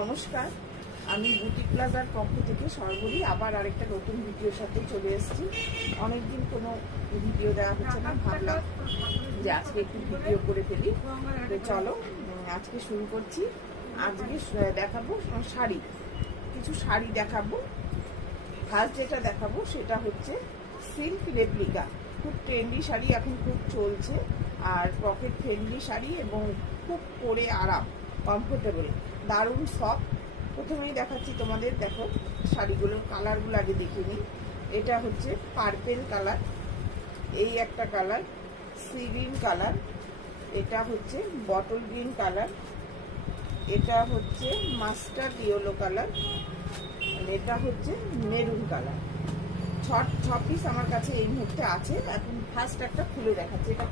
নমস্কার, আমি বুটিক প্লাজার পক্ষ থেকে সর্বরী আবার আরেকটা নতুন ভিডিওর সাথে চলে এসেছি। অনেকদিন কোনো ভিডিও দেওয়া হচ্ছে না, ভাবলাম যে আজকে একটু ভিডিও করে ফেলি। তো চলো আজকে শুরু করছি। আজকে দেখাবো শাড়ি, কিছু শাড়ি দেখাবো। ফার্স্ট যেটা দেখাবো সেটা হচ্ছে সিল্ক রেপ্লিকা। খুব ট্রেন্ডি শাড়ি, এখন খুব চলছে, আর পকেট ফ্রেন্ডলি শাড়ি এবং খুব পরে আরাম, কমফোর্টেবল, দারুণ সফট। প্রথমেই দেখাচ্ছি তোমাদের, দেখো শাড়িগুলোর কালারগুলো আগে দেখে নিই। এটা হচ্ছে পার্পেল কালার, এই একটা কালার, সি গ্রিন কালার, এটা হচ্ছে বটল গ্রিন কালার, এটা হচ্ছে মাস্টার্ড ইয়েলো কালার, এটা হচ্ছে মেরুন কালার। ছ পিস আমার কাছে এই মুহূর্তে আছে। এখন ফার্স্ট একটা খুলে দেখাচ্ছি। এটা